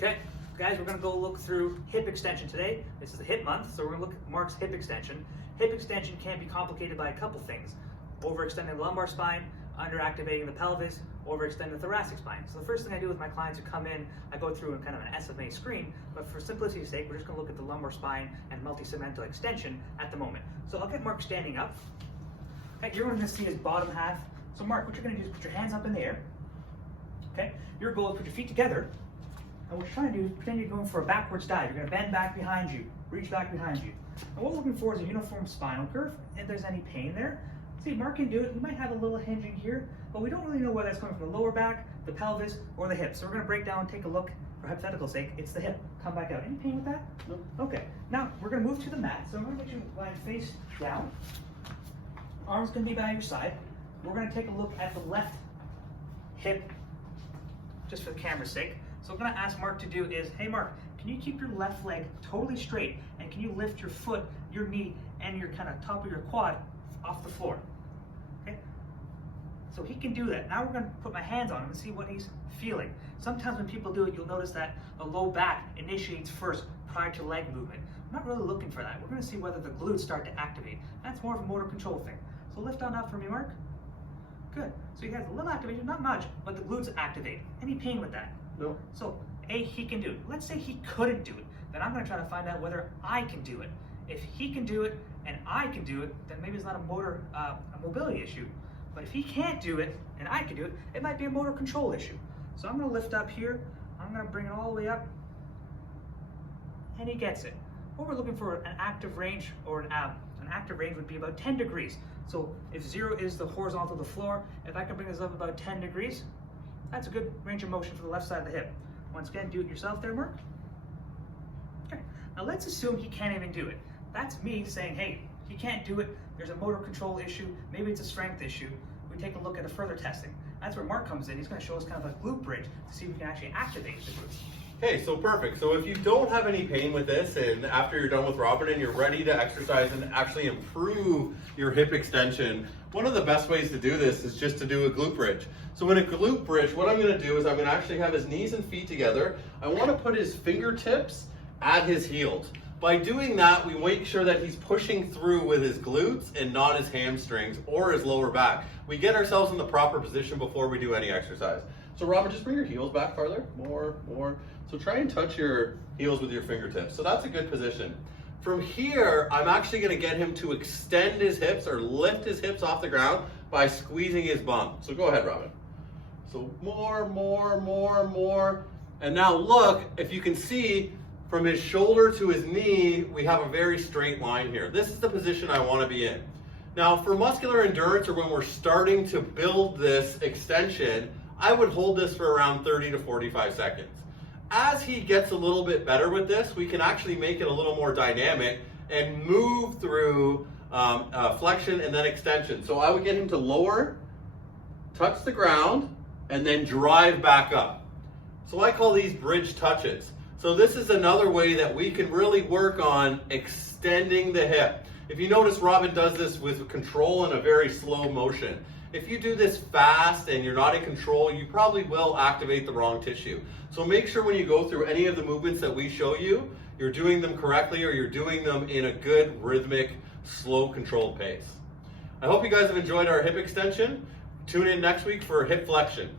Okay, guys, we're going to go look through hip extension today. This is the hip month, so we're going to look at Mark's hip extension. Hip extension can be complicated by a couple things. Overextending the lumbar spine, underactivating the pelvis, overextending the thoracic spine. So the first thing I do with my clients who come in, I go through in kind of an SMA screen, but for simplicity's sake, we're just going to look at the lumbar spine and multisegmental extension at the moment. So I'll get Mark standing up. Okay, you're going to see his bottom half. So Mark, what you're going to do is put your hands up in the air. Okay, your goal is put your feet together. And what you're trying to do is pretend you're going for a backwards dive. You're going to bend back behind you, reach back behind you. And what we're looking for is a uniform spinal curve. If there's any pain there, see, Mark can do it. He might have a little hinging here, but we don't really know whether that's coming from the lower back, the pelvis, or the hip. So we're going to break down and take a look. For hypothetical sake, it's the hip. Come back out. Any pain with that? No. Okay. Now we're going to move to the mat. So I'm going to get you lying face down. Arms going to be by your side. We're going to take a look at the left hip, just for the camera's sake. So what I'm going to ask Mark to do is, hey Mark, can you keep your left leg totally straight, and can you lift your foot, your knee, and your kind of top of your quad off the floor? Okay? So he can do that. Now we're going to put my hands on him and see what he's feeling. Sometimes when people do it, you'll notice that the low back initiates first prior to leg movement. I'm not really looking for that. We're going to see whether the glutes start to activate. That's more of a motor control thing. So lift on up for me, Mark. Good. So he has a little activation, not much, but the glutes activate. Any pain with that? No. So, A, he can do it. Let's say he couldn't do it. Then I'm going to try to find out whether I can do it. If he can do it and I can do it, then maybe it's not a mobility issue. But if he can't do it and I can do it, it might be a motor control issue. So I'm going to lift up here. I'm going to bring it all the way up. And he gets it. What we're looking for, an active range, or an active range would be about 10 degrees. So if 0 is the horizontal to the floor, if I can bring this up about 10 degrees, that's a good range of motion for the left side of the hip. Once again, do it yourself there, Mark. Okay. Now let's assume he can't even do it. That's me saying, hey, he can't do it. There's a motor control issue. Maybe it's a strength issue. We take a look at a further testing. That's where Mark comes in. He's going to show us kind of a glute bridge to see if we can actually activate the glutes. Okay, so perfect. So if you don't have any pain with this, and after you're done with Robin and you're ready to exercise and actually improve your hip extension, one of the best ways to do this is just to do a glute bridge. So in a glute bridge, what I'm going to do is I'm going to actually have his knees and feet together. I want to put his fingertips at his heels. By doing that, we make sure that he's pushing through with his glutes and not his hamstrings or his lower back. We get ourselves in the proper position before we do any exercise. So Robin, just bring your heels back farther, more. So try and touch your heels with your fingertips. So that's a good position. From here, I'm actually going to get him to extend his hips or lift his hips off the ground by squeezing his bum. So go ahead, Robin. So more. And now look, if you can see, from his shoulder to his knee, we have a very straight line here. This is the position I want to be in. Now for muscular endurance, or when we're starting to build this extension, I would hold this for around 30 to 45 seconds. As he gets a little bit better with this, we can actually make it a little more dynamic and move through flexion and then extension. So I would get him to lower, touch the ground, and then drive back up. So I call these bridge touches. So this is another way that we can really work on extending the hip. If you notice, Robin does this with control in a very slow motion. If you do this fast and you're not in control, you probably will activate the wrong tissue. So make sure when you go through any of the movements that we show you, you're doing them correctly, or you're doing them in a good, rhythmic, slow, controlled pace. I hope you guys have enjoyed our hip extension. Tune in next week for hip flexion.